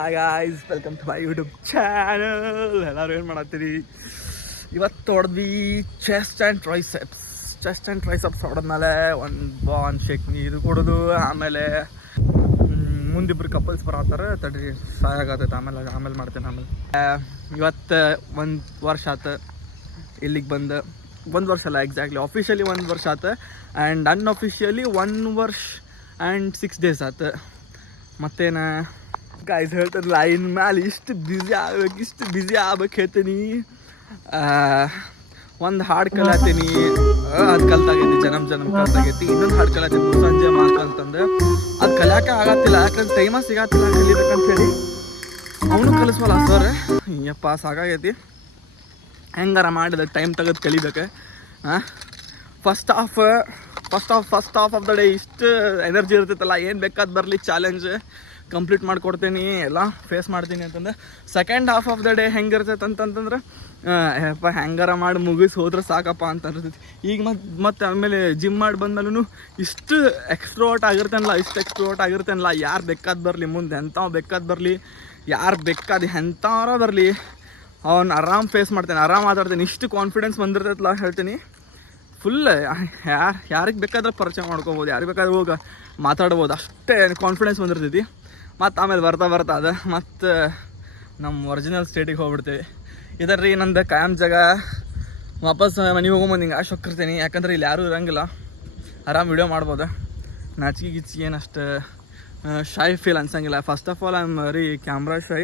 Hi guys, welcome to my YouTube channel. ಎಲ್ಲರೂ ಏನು ಮಾಡತ್ತೀರಿ? ಇವತ್ತು ಹೊಡೆದ್ವಿ ಚೆಸ್ಟ್ ಆ್ಯಂಡ್ ಟ್ರೈಸೆಪ್ಸ್ ಹೊಡೆದ್ಮೇಲೆ ಒಂದು ಶೇಕ್ ನೀರು ಕುಡಿದು ಆಮೇಲೆ ಮುಂದಿಬ್ರು ಕಪಲ್ಸ್ ಬರತ್ತಾರೆ. ತಡ್ರಿ ಸಹಾಯಾಗತ್ತೈತೆ, ಆಮೇಲೆ ಮಾಡ್ತೇನೆ. ಇವತ್ತು 1 ವರ್ಷ ಆತು ಇಲ್ಲಿಗೆ ಬಂದು. 1 ವರ್ಷ ಅಲ್ಲ, ಎಕ್ಸಾಕ್ಟ್ಲಿ ಆಫಿಷಿಯಲಿ 1 ವರ್ಷ ಆತು ಆ್ಯಂಡ್ ಅನ್ಅಫಿಷಿಯಲಿ 1 ವರ್ಷ ಆ್ಯಂಡ್ 6 ಡೇಸ್ ಆತು. ಮತ್ತೇನು ಗಾಯ್ಸ್ ಹೇಳ್ತಾರಲ್ಲ, ಇನ್ನು ಮ್ಯಾಲೆ ಇಷ್ಟು ಬ್ಯುಸಿ ಆಗ್ಬೇಕು ಹೇಳ್ತೀನಿ. ಒಂದು ಹಾಡು ಕಲಾತೀನಿ, ಅದು ಕಲ್ತಾಗೈತಿ, ಜನ್ಮ ಕಲ್ತಾಗೈತಿ. ಇನ್ನೊಂದು ಹಾಡು ಕಲಾತೀನಿ, ಸಂಜೆ ಮಾತು ಅಂತಂದು. ಅದು ಕಲಿಯೋಕೆ ಆಗತ್ತಿಲ್ಲ, ಯಾಕಂದ್ರೆ ಟೈಮ ಸಿಗತ್ತಿಲ್ಲ ಕಲಿಬೇಕಂತ ಹೇಳಿ. ಅವನು ಕಲಿಸ್ವಲ್ಲ ಸರ್, ಯಪ್ಪ ಸಾಕಾಗೈತಿ. ಹೆಂಗಾರ ಮಾಡಿದ ಟೈಮ್ ತೆಗೆದು ಕಲಿಬೇಕು. First half of the day ಇಷ್ಟು ಎನರ್ಜಿ ಇರ್ತೈತಲ್ಲ, ಏನು ಬೇಕಾದ್ ಬರಲಿ ಚಾಲೆಂಜ್ ಕಂಪ್ಲೀಟ್ ಮಾಡಿಕೊಡ್ತೀನಿ, ಎಲ್ಲ ಫೇಸ್ ಮಾಡ್ತೀನಿ ಅಂತಂದ್ರೆ. Second half of the day ಹೆಂಗಿರ್ತೈತೆ ಅಂತಂತಂದ್ರೆ ಯಪ್ಪ ಹೆಂಗಾರ ಮಾಡಿ ಮುಗಿಸಿ ಹೋದ್ರೆ ಸಾಕಪ್ಪ ಅಂತ ಅನ್ರ್ತೈತಿ. ಈಗ ಮತ್ತೆ ಆಮೇಲೆ ಜಿಮ್ ಮಾಡಿ ಬಂದ್ಮೇಲೂ ಇಷ್ಟು ಎಕ್ಸ್ಟ್ರೋವರ್ಟ್ ಆಗಿರ್ತೇನಲ್ಲ, ಯಾರು ಬೇಕಾದ್ ಬರಲಿ, ಮುಂದೆ ಎಂಥವ್ ಬೇಕಾದ್ ಬರಲಿ, ಯಾರು ಬೇಕಾದ ಎಂಥವ್ರ ಬರಲಿ, ಅವ್ನು ಆರಾಮ್ ಫೇಸ್ ಮಾಡ್ತೇನೆ, ಆರಾಮ್ ಮಾತಾಡ್ತೇನೆ. ಇಷ್ಟು ಕಾನ್ಫಿಡೆನ್ಸ್ ಬಂದಿರ್ತೈತಲ್ಲ ಹೇಳ್ತೀನಿ. ಫುಲ್ ಯಾರಿಗೆ ಬೇಕಾದ್ರೆ ಪರಿಚಯ ಮಾಡ್ಕೋಬೋದು, ಯಾರಿಗೆ ಬೇಕಾದ್ರೆ ಹೋಗಿ ಮಾತಾಡ್ಬೋದು, ಅಷ್ಟೇ ಕಾನ್ಫಿಡೆನ್ಸ್ ಬಂದಿರ್ತೈತಿ. ಮತ್ತು ಆಮೇಲೆ ಬರ್ತಾ ಅದ ಮತ್ತು ನಮ್ಮ ಒರಿಜಿನಲ್ ಸ್ಟೇಟಿಗೆ ಹೋಗ್ಬಿಡ್ತೀವಿ. ಇದರ್ರಿ ನಂದು ಕಾಯಂ ಜಾಗ. ವಾಪಸ್ ಮನೆಗೆ ಹೋಗ್ಬಂದು ಹಿಂಗೆ ಆಶ್ ಹೋಗ್ತಿರ್ತೀನಿ, ಯಾಕಂದ್ರೆ ಇಲ್ಲಿ ಯಾರೂ ಇರೋಂಗಿಲ್ಲ, ಆರಾಮ್ ವಿಡಿಯೋ ಮಾಡ್ಬೋದು. ನಾಚಿಕೆ ಏನಷ್ಟು ಶೈ ಫೀಲ್ ಅನ್ಸಂಗಿಲ್ಲ. First of all I am very camera shy.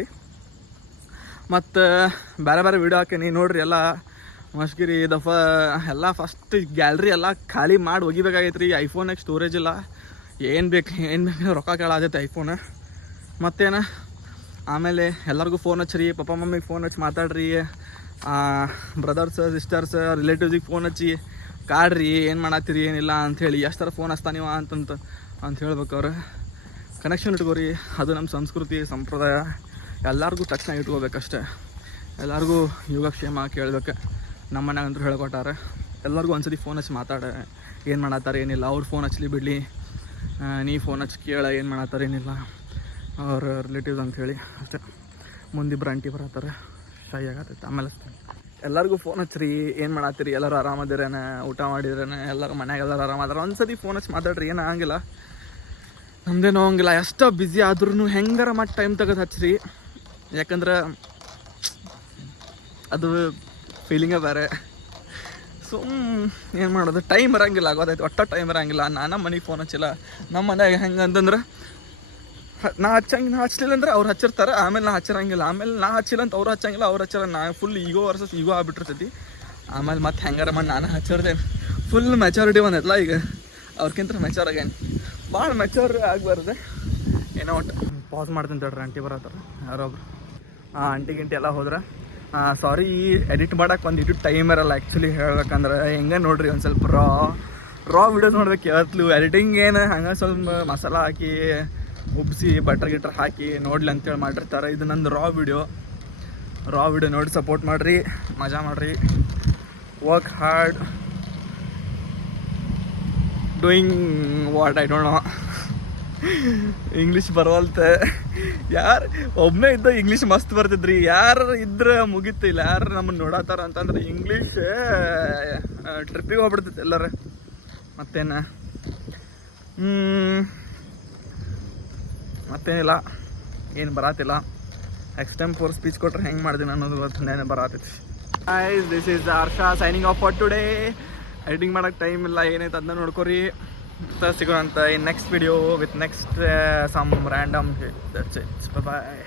ಮತ್ತು ಬೇರೆ ವಿಡಿಯೋ ಹಾಕೀನಿ ನೋಡ್ರಿ. ಎಲ್ಲ ಮಸ್ಕಿರಿ ಎಲ್ಲ ಫಸ್ಟ್ ಗ್ಯಾಲ್ರಿ ಎಲ್ಲ ಖಾಲಿ ಮಾಡಿ ಒಗಿಬೇಕಾಗೈತೆ ರೀ. ಐಫೋನಾಗ ಸ್ಟೋರೇಜ್ ಇಲ್ಲ, ಏನು ಬೇಕು ರೊಕ್ಕ ಕೇಳಾಗೈತೆ ಐಫೋನ್. ಮತ್ತೇನು ಆಮೇಲೆ ಎಲ್ಲರಿಗೂ ಫೋನ್ ಹಚ್ಚಿರಿ, ಪಪ್ಪ ಮಮ್ಮಿಗೆ ಫೋನ್ ಹಚ್ಚಿ ಮಾತಾಡ್ರಿ, ಬ್ರದರ್ಸ್ ಸಿಸ್ಟರ್ಸ್ ರಿಲೇಟಿವ್ಸಿಗೆ ಫೋನ್ ಹಚ್ಚಿ ಕಾಡ್ರಿ, ಏನು ಮಾಡತ್ತೀರಿ ಏನಿಲ್ಲ ಅಂಥೇಳಿ. ಎಷ್ಟು ಥರ ಫೋನ್ ಹಚ್ತಾ ನೀವು ಅಂತ ಹೇಳ್ಬೇಕು. ಅವ್ರು ಕನೆಕ್ಷನ್ ಇಟ್ಕೋರಿ, ಅದು ನಮ್ಮ ಸಂಸ್ಕೃತಿ ಸಂಪ್ರದಾಯ. ಎಲ್ಲರಿಗೂ ತಕ್ಷಣ ಇಟ್ಕೋಬೇಕಷ್ಟೆ. ಎಲ್ಲರಿಗೂ ಯೋಗಕ್ಷೇಮ ಕೇಳ್ಬೇಕು. ನಮ್ಮ ಮನ್ಯಾಗ ಅಂತೂ ಹೇಳ್ಕೊಟ್ಟಾರೆ, ಎಲ್ಲರಿಗೂ ಒಂದ್ಸತಿ ಫೋನ್ ಹಚ್ಚಿ ಮಾತಾಡ, ಏನು ಮಾಡತ್ತಾರೆ ಏನಿಲ್ಲ. ಅವ್ರು ಫೋನ್ ಹಚ್ಚಲಿ ಬಿಡಲಿ, ನೀ ಫೋನ್ ಹಚ್ಚಿ ಕೇಳ ಏನು ಮಾಡತ್ತಾರೆ ಏನಿಲ್ಲ ಅವ್ರ ರಿಲೇಟಿವ್ಸ್ ಅಂತ ಹೇಳಿ ಅಷ್ಟೇ. ಮುಂದಿಬ್ರು ಆಂಟಿ ಬರತ್ತಾರೆ, ಶೈ ಆಗತ್ತೈತೆ. ಆಮೇಲೆ ಎಲ್ಲರಿಗೂ ಫೋನ್ ಹಚ್ಚಿರಿ, ಏನು ಮಾಡತ್ತೀರಿ, ಎಲ್ಲರೂ ಆರಾಮದಿರೇನ, ಊಟ ಮಾಡಿದ್ರೇನೆ, ಎಲ್ಲರೂ ಮನ್ಯಾಗ ಎಲ್ಲರೂ ಆರಾಮದಾರ. ಒಂದ್ಸತಿ ಫೋನ್ ಹಚ್ಚಿ ಮಾತಾಡ್ರಿ, ಏನು ಆಗಂಗಿಲ್ಲ, ನಮ್ದೇನೋ ಹೋಗಿಲ್ಲ. ಎಷ್ಟೋ ಬ್ಯುಸಿ ಆದ್ರೂ ಹೆಂಗಾರ ಮಾಡಿ ಟೈಮ್ ತೆಗೆದು ಹಚ್ಚಿರಿ, ಯಾಕಂದ್ರೆ ಅದು ಫೀಲಿಂಗೇ ಬೇರೆ. ಏನು ಮಾಡೋದು, ಟೈಮ್ ಇರೋಂಗಿಲ್ಲ, ಗೊತ್ತಾಯ್ತು, ಒಟ್ಟ ಟೈಮ್ ಇರೋಂಗಿಲ್ಲ. ನಮ್ಮ ಮನೆಗೆ ಫೋನ್ ಹಚ್ಚಿಲ್ಲ. ನಮ್ಮ ಮನ್ಯಾಗ ಹೆಂಗೆ ಅಂತಂದ್ರೆ ನಾ ಹಚ್ಚಲಿಲ್ಲ ಅಂದ್ರೆ ಅವ್ರು ಹಚ್ಚಿರ್ತಾರೆ, ಆಮೇಲೆ ನಾ ಹಚ್ಚಿರಂಗಿಲ್ಲ. ಆಮೇಲೆ ನಾ ಹಚ್ಚಿಲ್ಲ ಅಂತ ಅವ್ರು ಹಚ್ಚಂಗಿಲ್ಲ, ಅವ್ರು ಹಚ್ಚಾರ. ನಾ ಫುಲ್ ಈಗೋ ವರ್ಸಸ್ ಈಗೋ ಆಗ್ಬಿಟ್ಟಿರ್ತೈತಿ. ಆಮೇಲೆ ಮತ್ತೆ ಹೆಂಗಾರ ಮಾಡಿ ನಾನು ಹಚ್ಚಿರ್ತೇನೆ. ಫುಲ್ ಮೆಚೂರಿಟಿ ಬಂದೈತಲ್ಲ ಈಗ, ಅವ್ರಿಗಿಂತ ಮೆಚೂರ್ ಆಗೇನು, ಭಾಳ ಮೆಚೂರ್ ಆಗಬಾರ್ದು. ಏನೋ ಒಟ್ಟು ಪಾಸ್ ಮಾಡ್ತೀನಿ ತಡ್ರಿ, ಆಂಟಿ ಬರತ್ತಾರೆ ಯಾರೊಬ್ರು. ಆಂಟಿ ಎಲ್ಲ ಹೋದ್ರೆ ಸಾರಿ, ಎಡಿಟ್ ಮಾಡೋಕೆ ಒಂದು ಟೈಮ್ ಇರಲ್ಲ ಆ್ಯಕ್ಚುಲಿ ಹೇಳ್ಬೇಕಂದ್ರೆ. ಹೆಂಗೆ ನೋಡ್ರಿ, ಒಂದು ಸ್ವಲ್ಪ ರಾ ವಿಡಿಯೋಸ್ ನೋಡ್ಬೇಕು ಯಾವತ್ತೂ. ಎಡಿಟಿಂಗ್ ಏನು ಹಂಗೆ ಸ್ವಲ್ಪ ಮಸಾಲ ಹಾಕಿ ಉಬ್ಬಿಸಿ ಬಟರ್ ಗಿಟ್ರ್ ಹಾಕಿ ನೋಡ್ಲಿ ಅಂತೇಳಿ ಮಾಡಿರ್ತಾರೆ. ಇದು ನಂದು ರಾ ವಿಡಿಯೋ ನೋಡಿ ಸಪೋರ್ಟ್ ಮಾಡಿರಿ, ಮಜಾ ಮಾಡಿರಿ. Work hard doing what I don't know. English ಬರವಲ್ತೆ. ಯಾರು ಒಬ್ಬನೇ ಇದ್ದ ಇಂಗ್ಲೀಷ್ ಮಸ್ತ್ ಬರ್ತಿದ್ರಿ. ಯಾರು ಇದ್ರೆ ಮುಗಿತಿಲ್ಲ. ಯಾರು ನಮ್ಮನ್ನು ನೋಡತ್ತಾರ ಅಂತಂದ್ರೆ ಇಂಗ್ಲೀಷ್ ಟ್ರಿಪ್ಪಿಗೆ ಹೋಗ್ಬಿಡ್ತೈತೆ ಎಲ್ಲರೂ. ಮತ್ತೇನಿಲ್ಲ, ಏನು ಬರತ್ತಿಲ್ಲ. ನೆಕ್ಸ್ಟ್ ಟೈಮ್ ಫೋರ್ ಸ್ಪೀಚ್ ಕೊಟ್ರೆ ಹೆಂಗೆ ಮಾಡ್ತೀನಿ ಅನ್ನೋದು ಗೊತ್ತೇನೆ ಬರತ್ತೈತಿ. This is Harsha signing off for today. Editing ಮಾಡೋಕ್ಕೆ ಟೈಮ್ ಇಲ್ಲ, ಏನೈತೆ ಅದನ್ನ ನೋಡ್ಕೊರಿ. ಸಿಗೋಣ ಅಂತ in next video with next some random. That's it, bye.